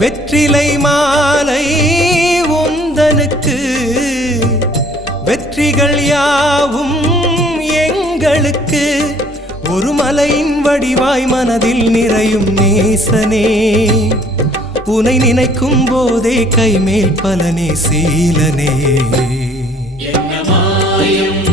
வெற்றிலை மாலை உந்தனுக்கு வெற்றிகள் யாவும் எங்களுக்கு ஒரு மலையின் வடிவாய் மனதில் நிறையும் நேசனே உனை நினைக்கும் போதே கைமேல் பலனே சீலனே என்ன மாயம்